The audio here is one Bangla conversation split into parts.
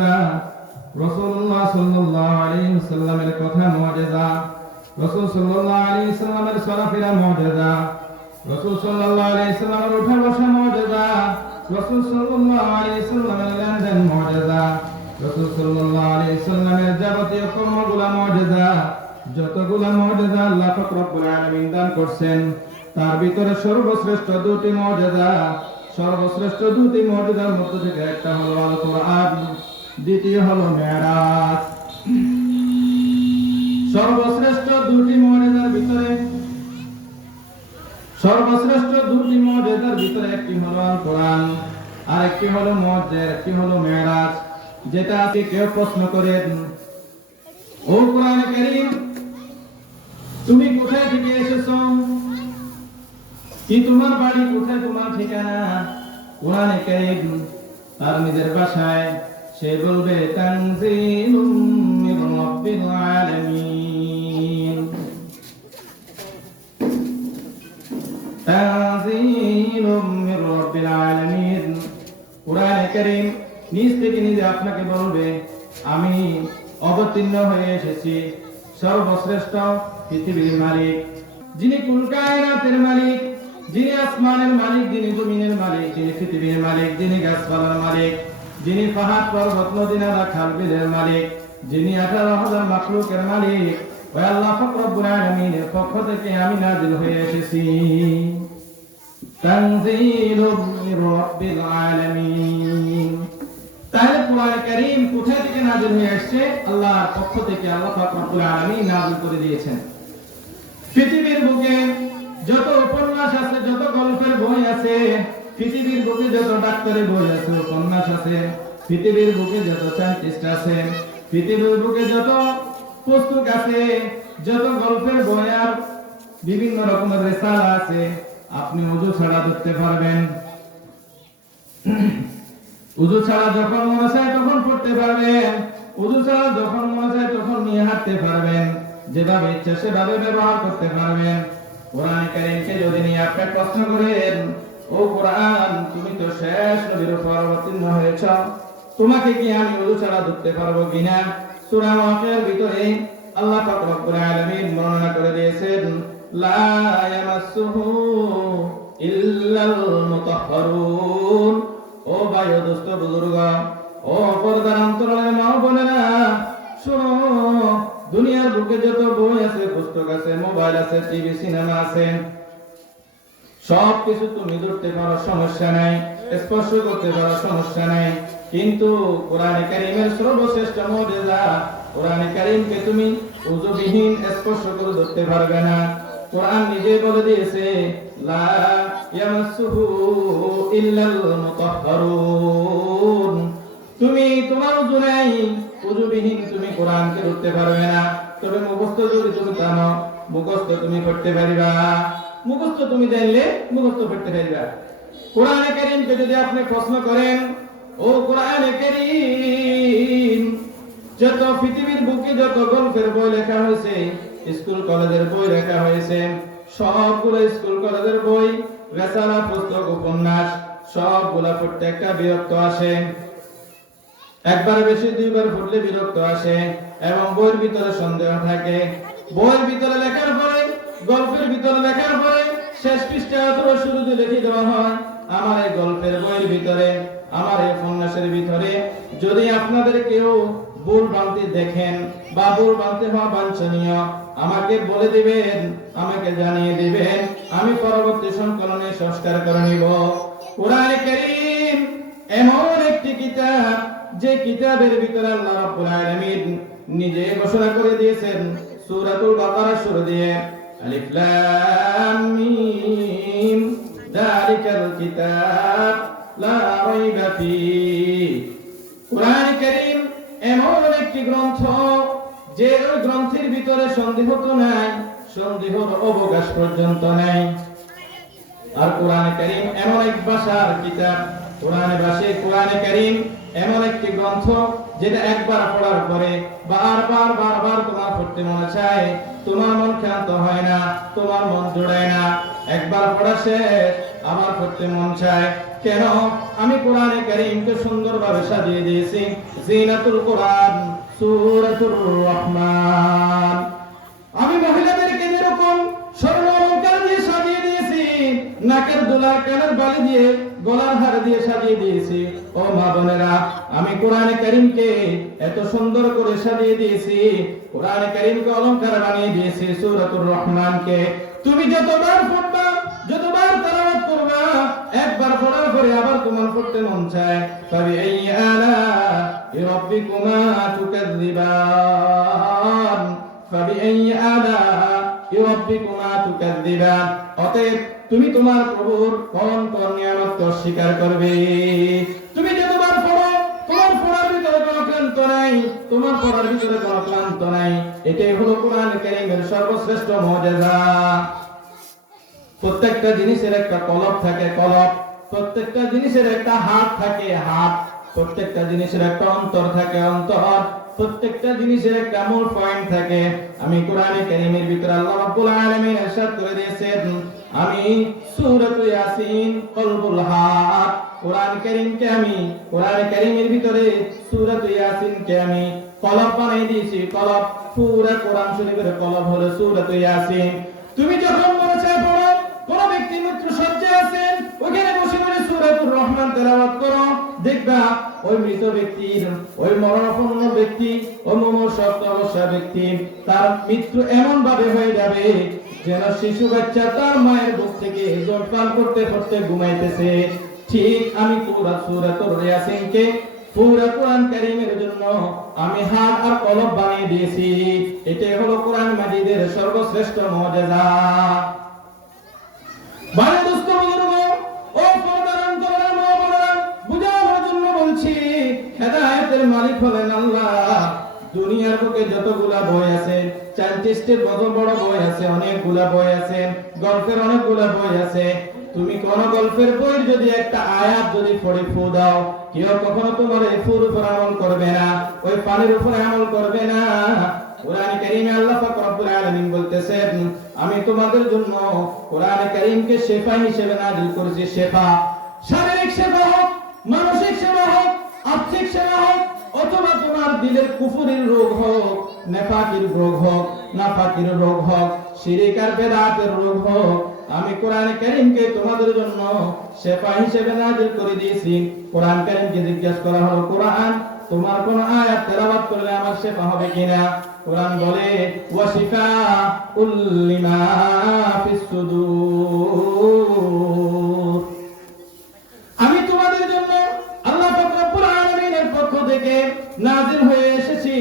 মুজিজা, রাসূলুল্লাহ সাল্লাল্লাহু আলাইহি ওয়াসাল্লামের কথা মুজিজা, রাসূল সাল্লাল্লাহু আলাইহি ওয়াসাল্লামের সরাফিরা মুজিজা, রাসূল সাল্লাল্লাহু আলাইহি ওয়াসাল্লামের ওঠা বসা মুজিজা, রাসূল সাল্লাল্লাহু আলাইহি ওয়াসাল্লামের লেনদেন মুজিজা, রাসূল সাল্লাল্লাহু আলাইহি ওয়াসাল্লামের যাবতীয় কর্মগুলো মুজিজা। যতগুলো মুজিজা আল্লাহ পাক রব্বুল আলামিন দান করছেন, তার ভিতরে সর্বশ্রেষ্ঠ দুটি মুজিজা, সর্বশ্রেষ্ঠ দুটি মুজিজার মধ্যে থেকে একটা হলো আল কোরআন, দ্বিতীয় হলো মেরাজ। সর্বশ্রেষ্ঠ দুটি মুজিজার ভিতরে একটি হলো আল কোরআন, আর একটি হলো মুজিজা, একটি হলো মেরাজ। যেটা আপনি কেউ প্রশ্ন করেন, ও কোরআনে কারীম, তুমি কোথায় থেকে এসেছো, কি তোমার বাড়ি কোথায়, তোমার ঠিকানা? কোরআনে কারীম তার নিজের ভাষায় সে বলবে তানজিলুম মির রাব্বিল আলামিন, তানজিলুম মির রাব্বিল আলামিন। কোরআনে কারীম নিজ থেকে নিজে আপনাকে বলবে, আমি অবতীর্ণ হয়ে এসেছি সর্বশ্রেষ্ঠ পৃথিবীর মালিক, যিনি কুল কায়নাতের মালিক, যিনি আসমানের মালিক, যিনি জমিনের মালিক, যিনি পৃথিবীর মালিক, যিনি গাছপালার মালিক, যিনি পাহাড় পর্বত নদী নালা খাল বিলের মালিক, যিনি 18,000 মাখলুকের মালিক, ওই আল্লাহ পাক রব্বুল আলামিনের পক্ষ থেকে আমি নাযিল হয়ে এসেছি। তানজিলুম মির রাব্বিল আলামিন। তাহলে কোরআনে কারীম কোথায় থেকে নাযিল হয়ে আসছে? আল্লাহর পক্ষ থেকে আল্লাহ পাক রব্বুল আলামিন নাযিল করে দিয়েছেন। পৃথিবীর বুকে যত উপন্যাস আছে, যত গল্পের বই আছে, পৃথিবীর বুকে যত ডাক্তারের বই আছে, উপন্যাস আছে, পৃথিবীর বুকে যত সায়েন্টিস্ট আছে, পৃথিবীর বুকে যত পুস্তক আছে, যত গল্পের বই আর বিভিন্ন রকমের রিসালা আছে, আপনি ওযু ছাড়া ধরতে পারবেন। ওযু ছাড়া যখন মনে চায় তখন পড়তে পারবেন, ওযু ছাড়া যখন মনে চায় তখন নিয়ে হাঁটতে পারবেন, যেভাবে ইচ্ছা সেভাবে ব্যবহার করতে পারবেন। কোরআনে কারীমকে যদি নিয়ে আপনি প্রশ্ন করেন, ও কোরআন, তুমি তো শেষ নবীর উপর অবতীর্ণ হয়েছ, তোমাকে কি আমি ওযু ছাড়া ধরতে পারবো কিনা? সূরা ওয়াকিয়ার ভিতরে আল্লাহ পাক রব্বুল আলামিন বর্ণনা করে দিয়েছেন, লা ইয়ামাসসুহু ইল্লাল মুতাহহারুন। ও ভাই, ও দোস্ত, বুজুর্গ, ও পর্দার অন্তরালের মা বোনেরা, শুনো, দুনিয়ার বুকে যত বই আছে, পুস্তক আছে, মোবাইল আছে, টিভি, সিনেমা আছে, সব কিছু তুমি ধরতে পারো, সমস্যা নাই, স্পর্শ করতে পারো, সমস্যা নাই। কিন্তু কোরআনে কারীমের সর্বশ্রেষ্ঠ মুজিজা, কোরআনে কারীমকে তুমি ওযুবিহীন স্পর্শ করে ধরতে পারবে না। কোরআন নিজে বলে দিয়েছে, লা ইয়ামাসসুহু ইল্লাল মুতাহহারুন। তুমি তোমার ওযু নাই, ওযুবিহীন তুমি কোরআনকে ধরতে পারবে না। তবে মুখস্থ যদি তুমি জানো, মুখস্থ তুমি পড়তে পারিবা, মুখস্থ তুমি জানলে মুখস্থ পড়তে পারিবা। কোরআনে কারীমকে যদি আপনি প্রশ্ন করেন, ও কোরআনে কারীম, যত পৃথিবীর বুকে যত গল্পের বই লেখা হয়েছে, স্কুল কলেজের বই লেখা হয়েছে, সবগুলো স্কুল কলেজের বই, রিসালা, পুস্তক, উপন্যাস, সবগুলা পড়তে একটা বিরক্ত আসে, একবার বেশি দুইবার পড়লে বিরক্ত আসে, এবং বইয়ের ভিতরে সন্দেহ থাকে। বইয়ের ভিতরে লেখার পরে, গল্পের ভিতরে লেখার পরে শেষ পৃষ্ঠায় অথবা শুরুতে লিখে দেওয়া হয়, আমার এই গল্পের বইয়ের ভিতরে, আমার এই উপন্যাসের ভিতরে যদি আপনাদের কেউ ভুল ভ্রান্তি দেখেন বা ভুল ভ্রান্তি হওয়া বাঞ্ছনীয়, আমাকে বলে দিবেন, আমাকে জানিয়ে দিবেন, আমি পরবর্তী সংকলনে সংস্কার করে নিব। কোরআনে কারীম এমন একটি কিতাব, যে কিতাবের ভিতরে আল্লাহ রাব্বুল আলামিন নিজে ঘোষণা করে দিয়েছেন সূরাতুল বাকারা শুরু দিয়ে, আলিফ লাম মিম যালিকাল কিতাব লা রাইবা ফীহি। কোরআনে কারীম এমন একটি গ্রন্থ, যে ওই গ্রন্থের ভিতরে সন্দেহ তো নাই, সন্দেহর অবকাশ পর্যন্ত নাই। আর কোরআনে কারীম এমন এক ভাষার কিতাব, কোরআনে কারীম এমন একটি গ্রন্থ, যেটা একবার পড়ার পরে বারবার তোমার পড়তে মনে চায়, তোমার মন ক্ষান্ত হয় না, তোমার মন জোড়ায় না। একবার পড়া শেষ, আবার পড়তে মন চায়। কেন? আমি কোরআনে কারীমকে সুন্দরভাবে সাজিয়ে দিয়েছি। জিনাতুল কোরআন সূরাতুর রহমান। আমি মহিলাদেরকে যেরকম স্বর্ণ অলংকার দিয়ে সাজিয়ে দিয়েছি, নাকের দুলা, কানের বালি দিয়ে, গলার হার দিয়ে সাজিয়ে দিয়েছি, ও মা বোনেরা, আমি কোরআনে কারীমকে এত সুন্দর করে সাজিয়ে দিয়েছি, কোরআনে কারীমকে অলংকার বানিয়ে দিয়েছি সূরাতুর রহমানকে। তুমি যতবার পড়বা, যতবার তেলাওয়াত করবা, একবার পড়ার পরে আবার তোমার পড়তে মন চায়। ফাবিআইয়ি আলা'i রাব্বিকুমা তুকাযযিবান, ফাবিআইয়ি আলা'i রাব্বিকুমা তুকাযযিবান। অতএব তুমি তোমার প্রভুর কোন কোন নিয়ামতকে অস্বীকার করবে? তুমি যতবার পড়ো, তোমার পড়ার ভিতরে কোনো ক্লান্ত নাই, তোমার পড়ার ভিতরে কোনো ক্লান্ত নাই। এটাই হলো কোরআন কারীমের সর্বশ্রেষ্ঠ মুজিজা। প্রত্যেকটা জিনিসের একটা কলব থাকে, কলব। প্রত্যেকটা জিনিসের একটা হাত থাকে, হাত। প্রত্যেকটা জিনিসের একটা অন্তর থাকে, অন্তর। প্রত্যেকটা জিনিসের একটা মূল পয়েন্ট থাকে। আমি কোরআনে কারীমের ভিতরে আল্লাহ রাব্বুল আলামিন ইরশাদ করে দিয়েছেন, আমি সূরাতুল ইয়াসিন কলবুল হাত, কোরআন কারীমকে আমি, কোরআনে কারীমের ভিতরে সূরাতুল ইয়াসিনকে আমি কলব বানিয়ে দিয়েছি। কলব, পুরো কোরআন শরীফের কলব হলো সূরাতুল ইয়াসিন। তুমি যখন মনে চায় পড়ো, কোন ব্যক্তি মৃত্যু সজ্জায় আছেন, ওখানে বসে বসে সূরাতুর রহমান তেলাওয়াত করো, দেখবা ওই মৃত ব্যক্তির, ওই মরণাপন্ন ব্যক্তি, ওই মুমূর্ষু ব্যক্তি, তার মৃত্যু এমন ভাবে হয়ে যাবে যেন শিশু বাচ্চা তার মায়ের বুক থেকে জলপান করতে করতে ঘুমাইতেছে। ঠিক আমি পুরা সূরাতুল ইয়াসিনকে, পুরা কোরআন কারীমের জন্য আমি হাত আর কলব বানিয়ে দিয়েছি। এটাই হলো কোরআন মাজিদের সর্বশ্রেষ্ঠ মুজিজা। ভাই দোস্ত বুজুর্গ, ও পর্দার অন্তরালের মা বোনেরা, বুঝানোর জন্য বলছি, হেদায়েতের মালিক হলেন আল্লাহ। দুনিয়ার বুকে যতগুলা বই আছে, সায়েন্টিস্টের বড় বড় বই আছে, অনেকগুলা বই আছে, গল্পের অনেকগুলা বই আছে। তুমি কোন গল্পের বইয়ের যদি একটা আয়াত যদি পড়ে ফু দাও, কেউ কখনো তোমার এই ফুর উপর আমল করবে না, ওই পানির উপরে আমল করবে না। কোরআন কারীমে আল্লাহ পাক রব্বুল আলামিন বলতেছেন, আমি তোমাদের জন্য কোরআন কারীমকে শিফা হিসেবে নাযিল করেছি। শিফা, শারীরিক শিফা হোক, মানসিক সেবা হোক, আর্থিক সেবা হোক, অথবা তোমার দিলের কুফুরির রোগ হোক, নেফাকির রোগ হোক, নাফাকির রোগ হোক, শিরক আর বেদাতের রোগ হোক, আমি কোরআন কারীমকে তোমাদের জন্য শিফা হিসেবে নাযিল করে দিয়েছি। কোরআন কারীমকে জিজ্ঞাসা করা হলো, কোরআন তোমার কোন আয়াত তেলাওয়াত করলে আমার শিফা হবে কিনা? কোরআন বলে, ওয়াশিফাউল লিমা ফিস সুদূর। আমি তোমাদের জন্য আল্লাহ পাক রব্বুল আলামিনের পক্ষ থেকে নাযিল হয়ে এসেছি।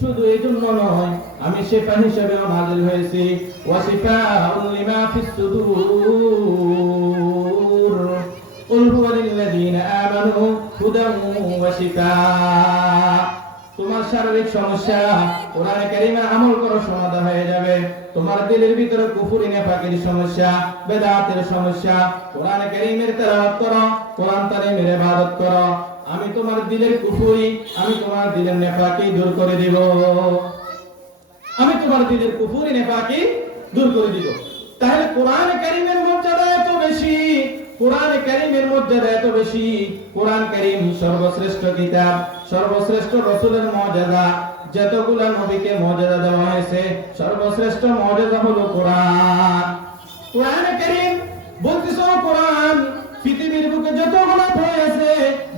শুধু এই জন্য নয়, আমি শিফা হিসেবেও নাযিল হয়েছি। ওয়াশিফাউল লিমা ফিস সুদূর, কুল হুয়া লিল্লাযীনা আমানু হুদান ওয়া শিফা। তোমার শারীরিক সমস্যা কোরআনে কারীমে আমল করো, সমাধান হয়ে যাবে। তোমার দিলের ভিতরে কুফরি নেফাকির সমস্যা, বেদাতের সমস্যা, কোরআনে কারীমের তেলাওয়াত করো, কোরআন তালিমের ইবাদত করো, আমি তোমার দিলের কুফরি, আমি তোমার দিলের নেফাকি দূর করে দিব। আমি তোমার দিলের কুফরি নেফাকি দূর করে দিব। তাহলে কোরআন কারীমের মর্যাদা এত বেশি, কোরআন কারীমের মর্যাদা এত বেশি। কোরআন কারীম সর্বশ্রেষ্ঠ কিতাব, সর্বশ্রেষ্ঠ রাসূলের মুজিজা। যতগুলা নবীকে মুজিজা দেওয়া হয়েছে, সর্বশ্রেষ্ঠ মুজিজা হলো কোরআন। কোরআন কারীম বলতেছো, কোরআন পৃথিবীর বুকে যতগুলা বই আছে,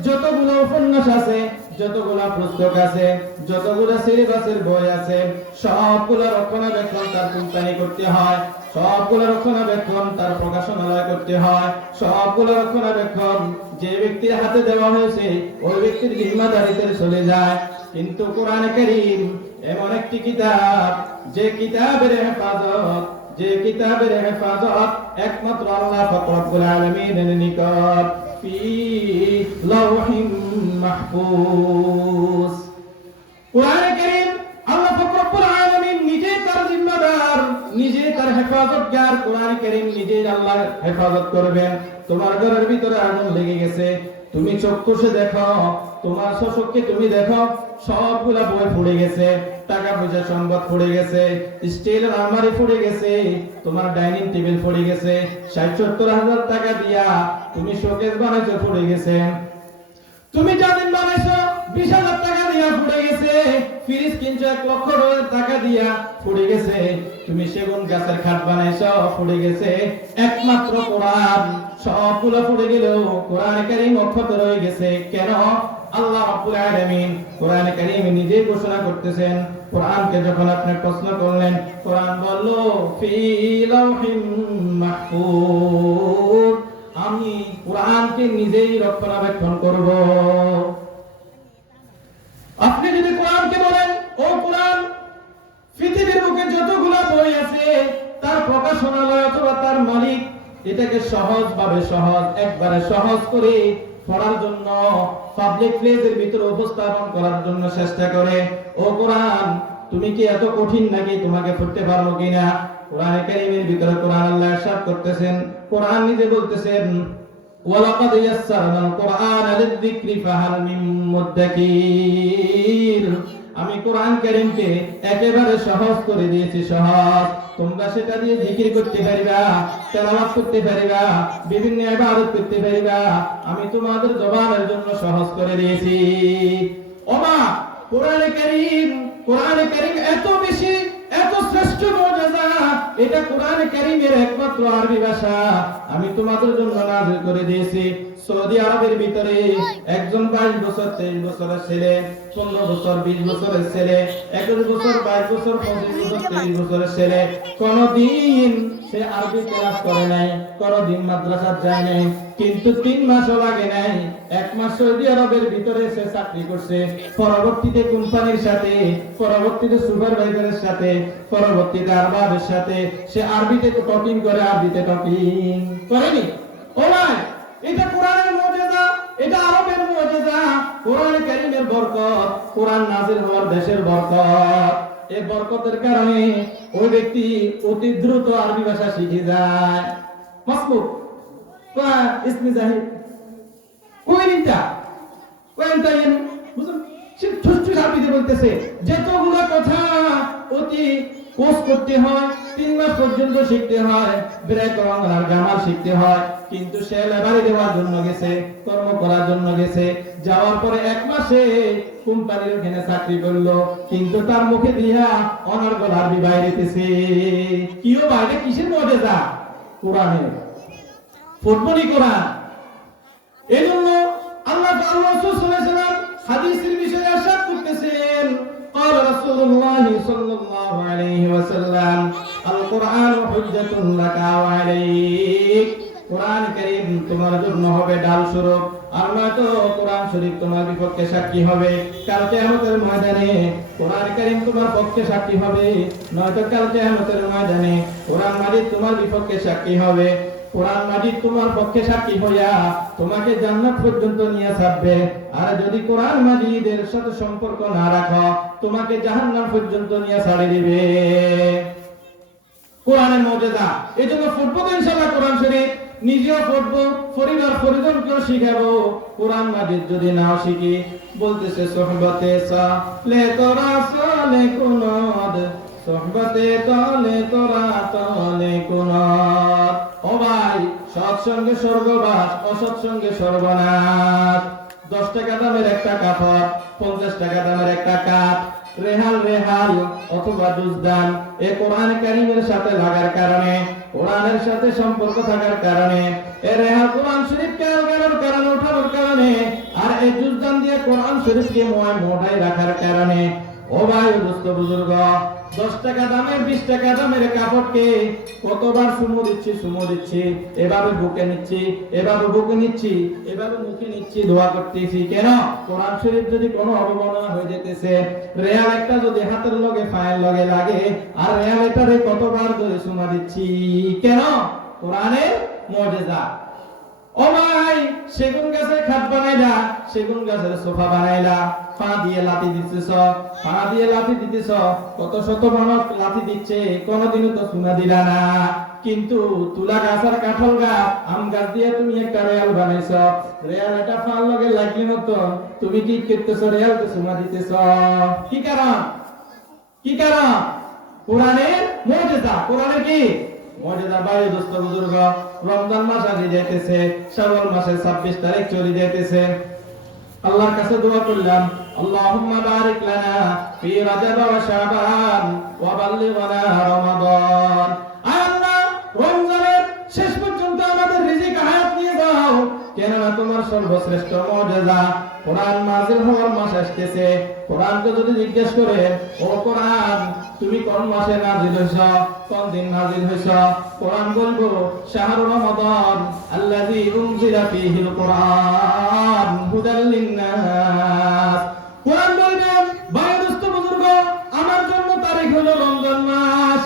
যতগুলো উপন্যাস আছে, যতগুলা পুস্তক আছে, যতগুলা সিলেবাসের বই আছে, সবগুলা রক্ষণাবেক্ষণ তার কোম্পানি করতে হয়, সবগুলা রক্ষণাবেক্ষণ তার প্রকাশনালয় করতে হয়, সবগুলা রক্ষণাবেক্ষণ যে ব্যক্তির হাতে দেওয়া হয়েছে ওই ব্যক্তির জিম্মাদারিতে চলে যায়। কিন্তু কোরআন কারীম এমন একটি কিতাব, যে কিতাবের হেফাজত, যে কিতাবের হেফাজত একমাত্র আল্লাহ পাক রব্বুল আলামিনের নিকট, ফি লাওহিম মাহফুজ। কোরআন কারীম আল্লাহ পাক রব্বুল আলামিন নিজে তার জিম্মাদার, নিজে তার হেফাজতগার। কোরআন কারীম নিজে আল্লাহ হেফাজত করবেন। তোমার ঘরের ভিতরে আগুন লেগে গেছে, তুমি চক্ষুষে দেখো, তোমার চোখে তুমি দেখো, সবগুলা বই পুড়ে গেছে। টাকা পয়সা সম্পদ পড়ে গেছে, স্টিলের আলমারি পড়ে গেছে, তোমার ডাইনিং টেবিল পড়ে গেছে, 60-70 হাজার টাকা দিয়া তুমি শোকেস বানাইছো পড়ে গেছে, তুমি জানেন বানাইছো 20,000 টাকা দিয়া পড়ে গেছে, ফ্রিজ কিনছো 1 লক্ষ টাকা দিয়া পড়ে গেছে, তুমি সেগুন গাছের খাট বানাইছো পড়ে গেছে, একমাত্র কোরআন সবগুলো পড়ে গেল, কোরআন কারীম অক্ষত রয়ে গেছে। কেন? আল্লাহ রাব্বুল আলামিন কোরআনে কারীমে নিজেই ঘোষণা করতেছেন, কোরআনকে যখন আপনি প্রশ্ন করলেন, কোরআন বলল ফি লাউহিম মাহফুজ, আমি কোরআনকে নিজেই রক্ষণাবেক্ষণ করব। আপনি যদি কোরআনকে বলেন, ও কোরআন, পৃথিবীর বুকে যতগুলো বই আছে তার প্রকাশনালয় অথবা তার মালিক এটাকে একবারে সহজ করে পড়ার জন্য, পাবলিক প্লেসের ভিতরে উপস্থাপন করার জন্য চেষ্টা করে, ও কোরআন তুমি কি এত কঠিন নাকি, তোমাকে পড়তে পারবো কিনা? কোরআনে কারীমের ভিতরে কোরআন আল্লাহ ইরশাদ করতেছেন, কোরআন নিজে বলতেছেন, ওয়ালাকাদ ইয়াসসারনাল কোরআনা লিযিকরি ফাহাল মিন মুদ্দাকির, আমি কোরআন কারীমকে একেবারে সহজ করে দিয়েছি, সহজ, তোমরা সেটা দিয়ে জিকির করতে পারিবা, তেলাওয়াত করতে পারিবা, বিভিন্ন ইবাদত করতে পারিবা, আমি তোমাদের জবানের জন্য সহজ করে দিয়েছি। ওমা কোরআনে কারীম এত বেশি, এত শ্রেষ্ঠ মুজিজা, এটা কোরআনে কারীমের একমাত্র আরবি ভাষা, আমি তোমাদের জন্য নাযিল করে দিয়েছি। সৌদি আরবের ভিতরে একজন 22 বছর 23 বছরের ছেলে, 15 বছর 20 বছরের ছেলে, 21 বছর 22 বছর 25 বছর 23 বছরের ছেলে কোনদিন সে আরবি ক্লাস করে নাই, কোনদিন মাদ্রাসা যায় নাই, কিন্তু 3 মাসও লাগে নাই, 1 মাস সৌদি আরবের ভিতরে সে চাকরি করছে, পরবর্তীতে কোম্পানির সাথে, পরবর্তীতে সুপারভাইজারের সাথে, পরবর্তীতে আরবাবের সাথে সে আরবিতে টকিং করে, আরবিতে টকিং করেনি। ও ভাই, এটা কোরআনের মুজিজা, এটা আরবের মুজিজা, কোরআন কারীমের বরকত, কোরআন নাযিল হওয়ার দেশের বরকত। এই বরকতের কারণে ওই ব্যক্তি অতি দ্রুত আরবি ভাষা শিখে যায়। মাসবুক বা ইসমি জাহিদ কোইনটা বুঝুন, সে ঠুসঠুস আরবিতে বলতেছে, যতগুলো কথা অতি কোর্স করতে হয়, 3 মাস পর্যন্ত শিখতে হয়, ব্যাকরণ আর গ্রামার শিখতে হয়, কিন্তু সে লেবারি দেওয়ার জন্য গেছে, কর্ম করার জন্য গেছে, যাওয়ার পরে 1 মাসে কোম্পানির ওখানে চাকরি করলো, কিন্তু তার মুখে দিয়া অনর্গল আরবি বাইরেতেছে। কিও বাইরে কিসের মুজিজা? কোরআনের, ফুটবলি কোরআন। এজন্য আল্লাহ রাসূল সাল্লাল্লাহু আলাইহি ওয়াসাল্লাম হাদিসের বিষয়ে ইরশাদ করতেছেন, قال رسول الله صلى الله عليه وسلم القرآن حجة لك وعليك, কোরআন কারীম তোমার জন্য হবে ঢাল স্বরূপ, আর নয়তো কোরআন শরীফ তোমার বিপক্ষে সাক্ষী হবে কাল কিয়ামতের ময়দানে। কোরআন কারীম তোমার পক্ষে সাক্ষী হবে, নয়তো কাল কিয়ামতের ময়দানে কোরআন মাজিদ তোমার বিপক্ষে সাক্ষী হবে। কোরআন মাজিদ তোমার পক্ষে সাক্ষী হইয়া তোমাকে জান্নাত পর্যন্ত নিয়ে যাবে, আর যদি কোরআন মাজিদের সাথে সম্পর্ক না রাখো তোমাকে জাহান্নাম পর্যন্ত নিয়ে ছাড়ে দিবে। কোরআনের মুজিজা, এজন্য ফুটবল ইনশাআল্লাহ কোরআন শরীফ নিজেও পড়বো, পরিবার পরিজনকেও শিখাবো। কোরআন মাজিদ যদি নাও শিখি, বলতেছে সোহবতে সালে তোরা সালে কুনদ, সোহবতে তলে তোরা তলে কুনদ। ও ভাই, সৎসঙ্গে স্বর্গবাস, অসৎসঙ্গে সর্বনাশ। 10 টাকা দামের একটা কাপড়, 50 টাকা দামের একটা কাপ, রেহাল অথবা দুজদান, এই কোরআন কারীমের সাথে লাগার কারণে, কোরআনের সাথে সম্পর্ক থাকার কারণে, এই রেহাল কোরআন শরীফকে লাগানোর কারণে, উঠানোর কারণে, আর এই দুজদান দিয়ে কোরআন শরীফকে মোটাই রাখার কারণে, ও ভাই দোস্ত বুজুর্গ, 10 টাকা দামের 20 টাকা দামের কাপড়কে কতবার চুমু দিচ্ছি, এভাবে বুকে নিচ্ছি, এভাবে বুকে নিচ্ছি, এভাবে মুখে নিচ্ছি, দোয়া করতেছি। কেন? কোরআন শরীফ যদি কোনো অবমাননা হয়ে যেতেছে, রেয়াল একটা যদি হাতের লগে পায়ের লগে লাগে, আর রেয়াল এটারে কতবার ধরে চুমা দিচ্ছি, কেন? কোরআনের মুজিজা। ও ভাই, সেগুন গাছের খাট বানাইলা, সেগুন গাছের সোফা বানাইলা, পা দিয়ে লাথি দিতেছ, কত শত মানুষ লাথি দিচ্ছে, কোনদিনও তো শোনা দিলা না। কিন্তু তুলা গাছ আর কাঁঠাল গাছ, আম গাছ দিয়ে তুমি একটা রেয়াল বানাইছ, রেয়াল এটা ফাল লগে লাগলি মতো তুমি কি করতেছ? রেয়ালকে শোনা দিতেছ। কি কারণ? কি কারণ? কোরআনের মুজিজা। কোরআনের কি মুজিজা? বাইরে দোস্ত বুজুর্গ, রমজান মাস আগে যাইতেছে, শাওয়াল মাসের 26 তারিখ চলে যাইতেছে। আল্লাহর কাছে দোয়া করলাম, আল্লাহুম্মা বারিক লানা ফি রাজাব ওয়া শাবান ওয়া বাল্লিগনা রমাদান। আয় আল্লাহ, রমজানের শেষ পর্যন্ত আমাদের রিজিক হায়াত নিয়ে যাও, কেননা তোমার সর্বশ্রেষ্ঠ মুজিজা কোরআন নাযিল হওয়ার মাস আসতেছে। কোরআনকে যদি জিজ্ঞেস করে, ও কোরআন তুমি কোন মাসে নাযিল হইছ, কোন দিন নাযিল হইছ, কোরআন বলবো শাহরু রমাদান আল্লাযী উনজিলা ফীহিল কোরআন হুদাল লিন্নাস। কোরআন বলবে, ভাই দোস্ত বুজুর্গ, আমার জন্ম তারিখ হলো রমজান মাস।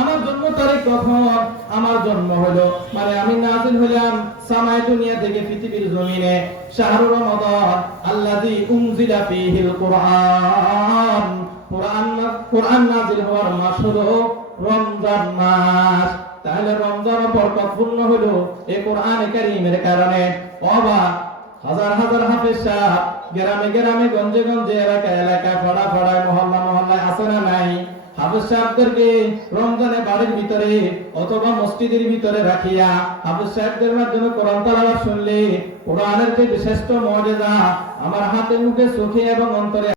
আমার জন্ম তারিখ কখন? আমার জন্ম হলো মানে আমি নাযিল হলাম সামায় দুনিয়া থেকে পৃথিবীর জমিনে। শাহরু রমাদান আল্লাযী উনজিলা ফীহিল কোরআন। কোরআন নাযিল হওয়ার মাস হলো রমজান মাস। তাহলে রমজান বরকতপূর্ণ হলো এই কোরআন কারীমের কারণে। বাবা, হাজার হাজার হাফেজ সাহেব গ্রামে গ্রামে গঞ্জে গঞ্জে এলাকায় এলাকায় পাড়া পাড়ায় মহল্লা মহল্লায় আছে না নাই? হাফেজ সাহেবদেরকে রমজানে বাড়ির ভিতরে অথবা মসজিদের ভিতরে রাখিয়া হাফেজ সাহেবদের মাধ্যমে কোরআন তেলাওয়াত শুনলে কোরআনের যে বিশিষ্ট মুজিজা আমার হাতে মুখে চোখে এবং অন্তরে